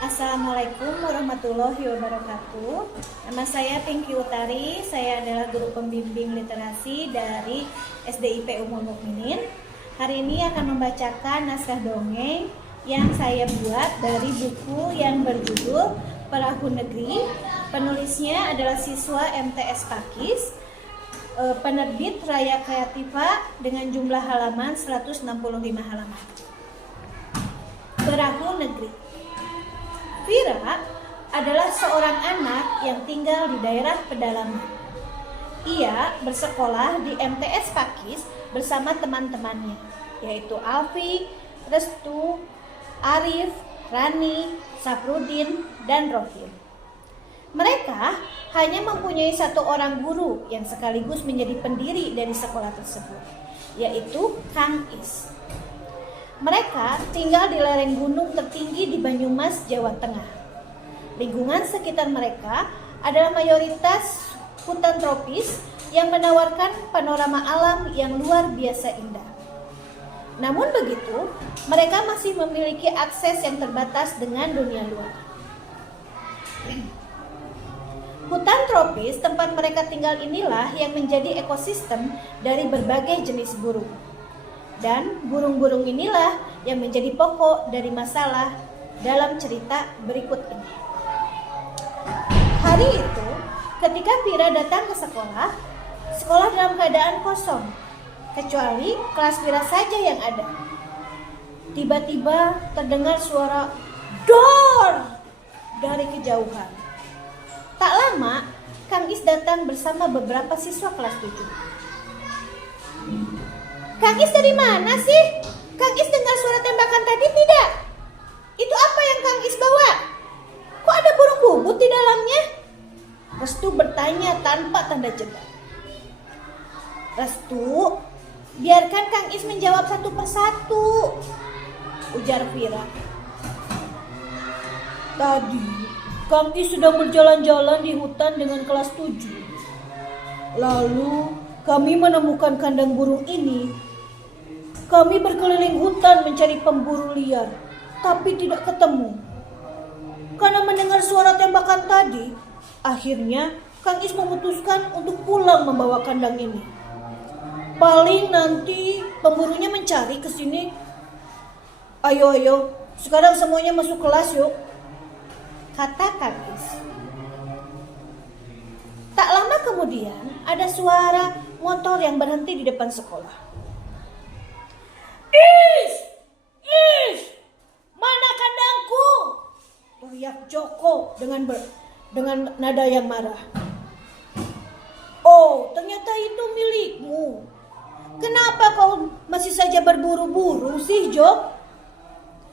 Assalamualaikum warahmatullahi wabarakatuh. Nama saya Pinky Utari. Saya adalah guru pembimbing literasi dari SDIP Ummul Mukminin. Hari ini akan membacakan naskah dongeng yang saya buat dari buku yang berjudul Perahu Negeri. Penulisnya adalah siswa MTS Pakis. Penerbit Raya Kreativa dengan jumlah halaman 165 halaman. Perahu Negeri. Vira adalah seorang anak yang tinggal di daerah pedalaman. Ia bersekolah di MTS Pakis bersama teman-temannya, yaitu Alfi, Restu, Arif, Rani, Safrudin, dan Rohim. Mereka hanya mempunyai satu orang guru yang sekaligus menjadi pendiri dari sekolah tersebut, yaitu Kang Is. Mereka tinggal di lereng gunung tertinggi di Banyumas, Jawa Tengah. Lingkungan sekitar mereka adalah mayoritas hutan tropis yang menawarkan panorama alam yang luar biasa indah. Namun begitu, mereka masih memiliki akses yang terbatas dengan dunia luar. Hutan tropis tempat mereka tinggal inilah yang menjadi ekosistem dari berbagai jenis burung. Dan burung-burung inilah yang menjadi pokok dari masalah dalam cerita berikut ini. Hari itu, ketika Vira datang ke sekolah, sekolah dalam keadaan kosong, kecuali kelas Vira saja yang ada. Tiba-tiba terdengar suara dor dari kejauhan. Tak lama, Kang Is datang bersama beberapa siswa kelas 7. Kang Is dari mana sih? Kang Is dengar suara tembakan tadi tidak? Itu apa yang Kang Is bawa? Kok ada burung bubut di dalamnya? Restu bertanya tanpa tanda jeda. Restu, biarkan Kang Is menjawab satu persatu, ujar Vira. Tadi, Kang Is sedang berjalan-jalan di hutan dengan kelas 7. Lalu, kami menemukan kandang burung ini. Kami berkeliling hutan mencari pemburu liar, tapi tidak ketemu. Karena mendengar suara tembakan tadi, akhirnya Kang Is memutuskan untuk pulang membawa kandang ini. Paling nanti pemburunya mencari ke sini. Ayo, sekarang semuanya masuk kelas yuk, kata Kang Is. Tak lama kemudian, ada suara motor yang berhenti di depan sekolah. Is, mana kandangku? Teriak Joko dengan nada yang marah. Oh, ternyata itu milikmu. Kenapa kau masih saja berburu-buru sih, Jok?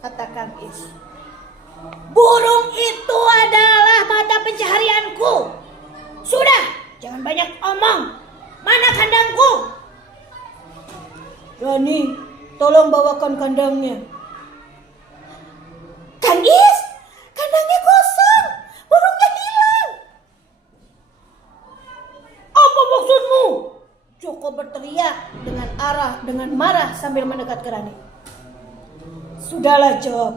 Kata Kang Is. Burung itu adalah mata pencaharianku. Sudah, jangan banyak omong. Mana kandangku? Rani, tolong bawakan kandangnya. Kang Is, kandangnya kosong. Burungnya hilang. Apa maksudmu? Joko berteriak dengan marah sambil mendekat ke Rani. Sudahlah, Jok.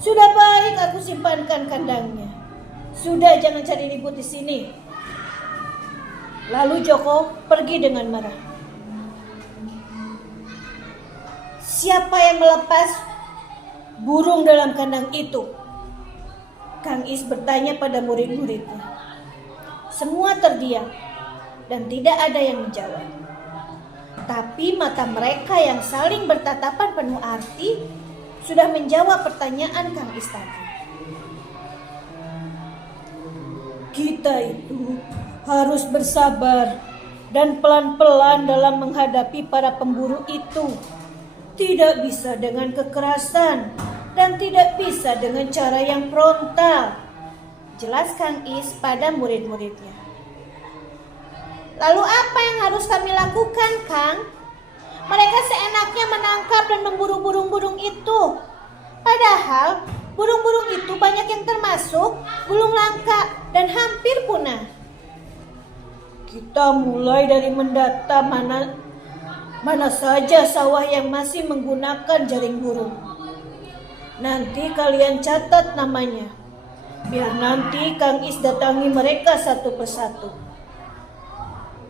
Sudah baik aku simpankan kandangnya. Sudah, jangan cari ribut di sini. Lalu Joko pergi dengan marah. Siapa yang melepas burung dalam kandang itu? Kang Is bertanya pada murid-muridnya. Semua terdiam dan tidak ada yang menjawab. Tapi mata mereka yang saling bertatapan penuh arti sudah menjawab pertanyaan Kang Is tadi. Kita itu harus bersabar dan pelan-pelan dalam menghadapi para pemburu itu. Tidak bisa dengan kekerasan dan tidak bisa dengan cara yang frontal, jelas Kang Is pada murid-muridnya. Lalu apa yang harus kami lakukan, Kang? Mereka seenaknya menangkap dan memburu burung-burung itu. Padahal burung-burung itu banyak yang termasuk burung langka dan hampir punah. Kita mulai dari mendata mana saja sawah yang masih menggunakan jaring burung. Nanti kalian catat namanya. Biar nanti Kang Is datangi mereka satu persatu.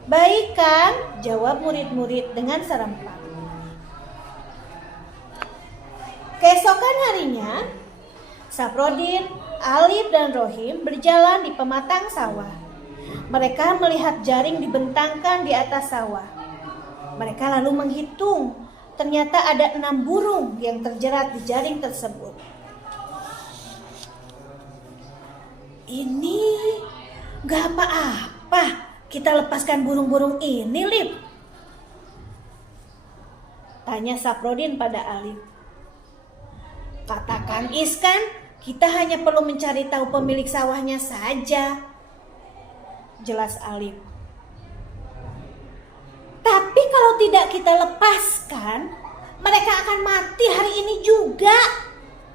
Baik, Kang, jawab murid-murid dengan serempak. Keesokan harinya, Saprodin, Alif, dan Rohim berjalan di pematang sawah. Mereka melihat jaring dibentangkan di atas sawah. Mereka lalu menghitung. Ternyata ada 6 burung yang terjerat di jaring tersebut. Ini gak apa-apa, kita lepaskan burung-burung ini, Lip. Tanya Saprodin pada Alif. Katakan Is kan, kita hanya perlu mencari tahu pemilik sawahnya saja. Jelas Alif. Tapi kalau tidak kita lepaskan, mereka akan mati hari ini juga,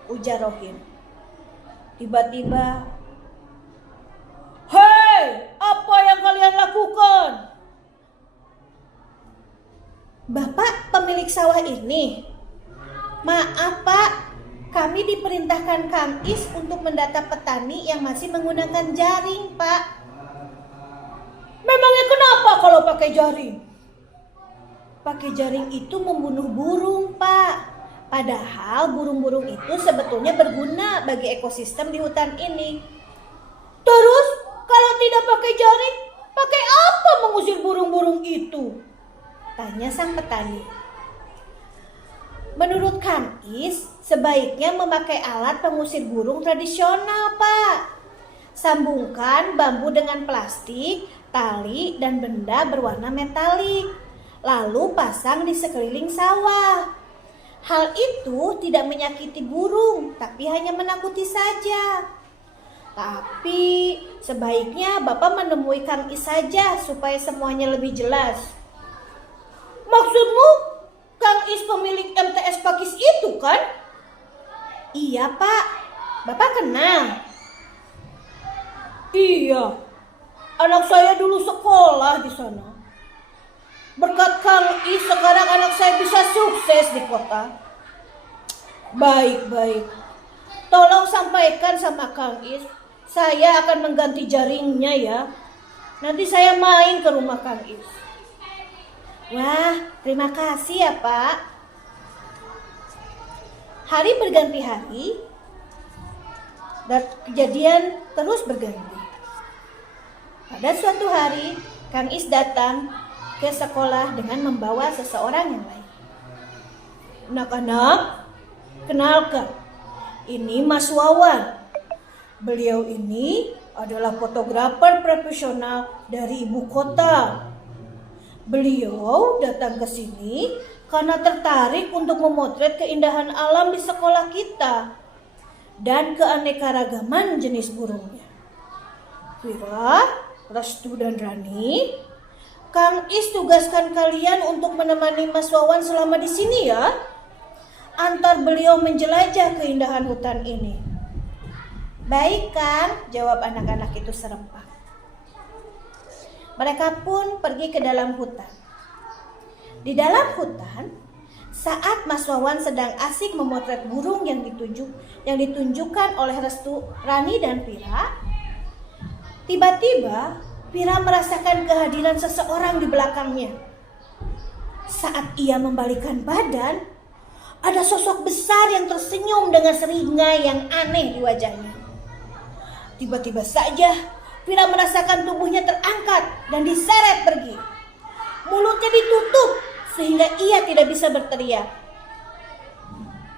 ujar Rohim. Tiba-tiba, hei, apa yang kalian lakukan? Bapak pemilik sawah ini. Maaf Pak, kami diperintahkan Kang Is untuk mendata petani yang masih menggunakan jaring, Pak. Memangnya kenapa kalau pakai jaring? Pakai jaring itu membunuh burung, Pak. Padahal burung-burung itu sebetulnya berguna bagi ekosistem di hutan ini. Terus kalau tidak pakai jaring, pakai apa mengusir burung-burung itu? Tanya sang petani. Menurut Kang Is, sebaiknya memakai alat pengusir burung tradisional, Pak. Sambungkan bambu dengan plastik, tali, dan benda berwarna metalik. Lalu pasang di sekeliling sawah. Hal itu tidak menyakiti burung, tapi hanya menakuti saja. Tapi sebaiknya Bapak menemui Kang Is saja supaya semuanya lebih jelas. Maksudmu Kang Is pemilik MTS Pakis itu kan? Iya Pak, Bapak kenal? Iya, anak saya dulu sekolah di sana. Berkat Kang Is sekarang anak saya bisa sukses di kota. Baik. Tolong sampaikan sama Kang Is, saya akan mengganti jaringnya ya. Nanti saya main ke rumah Kang Is. Wah, terima kasih ya Pak. Hari berganti hari dan kejadian terus berganti. Pada suatu hari, Kang Is datang ke sekolah dengan membawa seseorang yang lain. Anak-anak, kenalkan, ini Mas Wawan. Beliau ini adalah fotografer profesional dari ibu kota. Beliau datang ke sini karena tertarik untuk memotret keindahan alam di sekolah kita dan keanekaragaman jenis burungnya. Vira, Restu, dan Rani, Kang Is tugaskan kalian untuk menemani Mas Wawan selama di sini ya. Antar beliau menjelajah keindahan hutan ini. Baik Kang, jawab anak-anak itu serempak. Mereka pun pergi ke dalam hutan. Di dalam hutan, saat Mas Wawan sedang asik memotret burung yang ditunjukkan oleh Restu, Rani, dan Vira, tiba-tiba Vira merasakan kehadiran seseorang di belakangnya. Saat ia membalikkan badan, ada sosok besar yang tersenyum dengan seringai yang aneh di wajahnya. Tiba-tiba saja Vira merasakan tubuhnya terangkat dan diseret pergi. Mulutnya ditutup sehingga ia tidak bisa berteriak.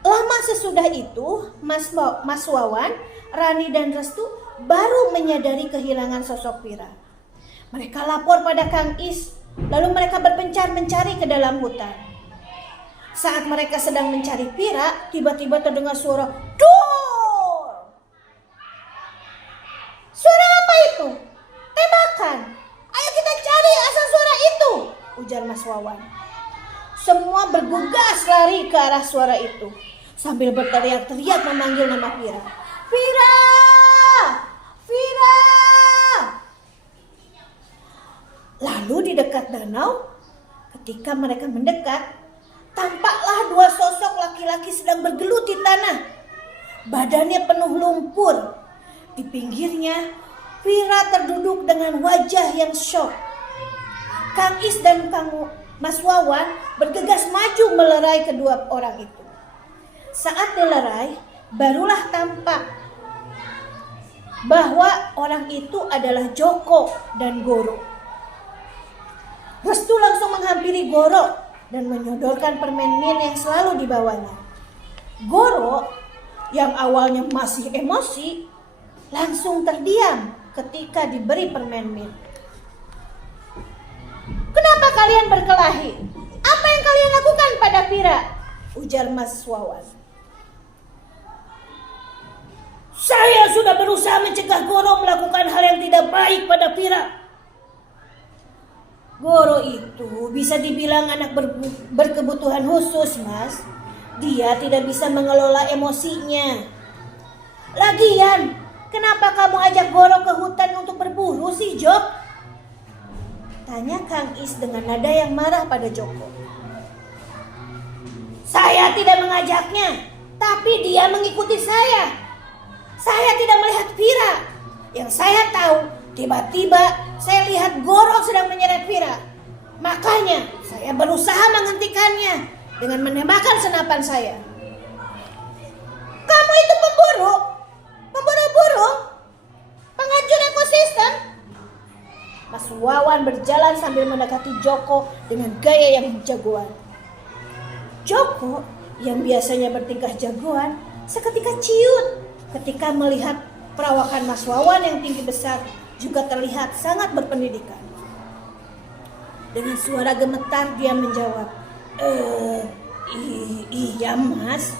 Lama sesudah itu, Mas Wawan, Rani, dan Restu baru menyadari kehilangan sosok Vira. Mereka lapor pada Kang Is, lalu mereka berpencar mencari ke dalam hutan. Saat mereka sedang mencari Vira, tiba-tiba terdengar suara "Dor!" Suara apa itu? Tembakan! Ayo kita cari asal suara itu, ujar Mas Wawan. Semua bergegas lari ke arah suara itu, sambil berteriak-teriak memanggil nama Vira. Vira! Vira! Lalu di dekat danau, ketika mereka mendekat, tampaklah dua sosok laki-laki sedang bergelut di tanah. badannya penuh lumpur. Di pinggirnya, Vira terduduk dengan wajah yang syok. Kang Is dan Kang Mas Wawan bergegas maju melerai kedua orang itu. Saat dilerai, barulah tampak bahwa orang itu adalah Joko dan Goro. Restu langsung menghampiri Goro dan menyodorkan permen min yang selalu dibawanya. Goro yang awalnya masih emosi langsung terdiam ketika diberi permen min. "Kenapa kalian berkelahi? Apa yang kalian lakukan pada Vira?" ujar Mas Wawan. "Saya sudah berusaha mencegah Goro melakukan hal yang tidak baik pada Vira." "Goro itu bisa dibilang anak berkebutuhan khusus, Mas. Dia tidak bisa mengelola emosinya. Lagian, kenapa kamu ajak Goro ke hutan untuk berburu sih, Jok?" tanya Kang Is dengan nada yang marah pada Joko. "Saya tidak mengajaknya, tapi dia mengikuti saya. Saya tidak melihat Vira. Yang saya tahu, tiba-tiba saya lihat Goro sedang menyeret Vira. Makanya saya berusaha menghentikannya dengan menembakkan senapan saya." "Kamu itu pemburu burung, penghancur ekosistem." Mas Wawan berjalan sambil mendekati Joko dengan gaya yang jagoan. Joko yang biasanya bertingkah jagoan seketika ciut ketika melihat perawakan Mas Wawan yang tinggi besar juga terlihat sangat berpendidikan. Dengan suara gemetar dia menjawab, Iya Mas.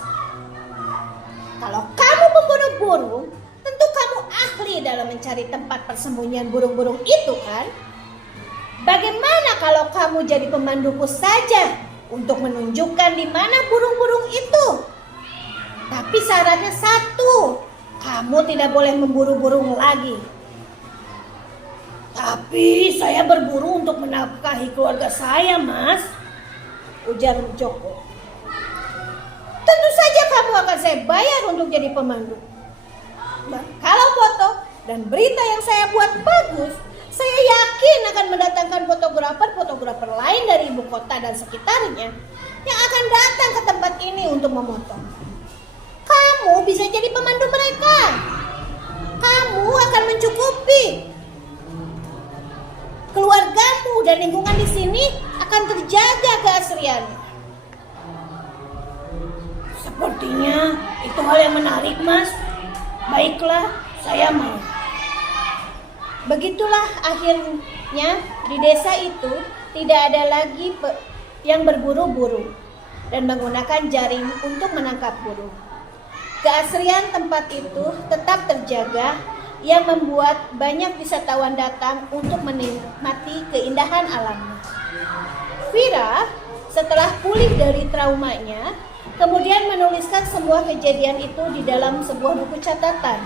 Kalau kamu pemburu burung, tentu kamu ahli dalam mencari tempat persembunyian burung-burung itu kan? Bagaimana kalau kamu jadi pemanduku saja untuk menunjukkan di mana burung-burung itu? Tapi syaratnya satu, kamu tidak boleh memburu burung lagi. Tapi saya berburu untuk menafkahi keluarga saya, Mas, ujar Joko. Tentu saja kamu akan saya bayar untuk jadi pemandu. Nah, kalau foto dan berita yang saya buat bagus, saya yakin akan mendatangkan fotografer lain dari ibu kota dan sekitarnya yang akan datang ke tempat ini untuk memotong. Kamu bisa jadi pemandu mereka. Kamu akan mencukupi. Keluargamu dan lingkungan di sini akan terjaga keasliannya. Sepertinya itu hal yang menarik, Mas. Baiklah, saya mau. Begitulah akhirnya di desa itu tidak ada lagi yang berburu burung dan menggunakan jaring untuk menangkap burung. Keaslian tempat itu tetap terjaga yang membuat banyak wisatawan datang untuk menikmati keindahan alamnya. Vira setelah pulih dari traumanya kemudian menuliskan semua kejadian itu di dalam sebuah buku catatan,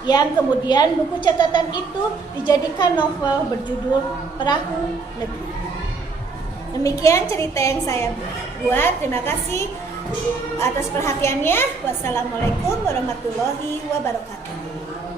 yang kemudian buku catatan itu dijadikan novel berjudul Perahu Negeri. Demikian cerita yang saya buat. Terima kasih atas perhatiannya. Wassalamualaikum warahmatullahi wabarakatuh.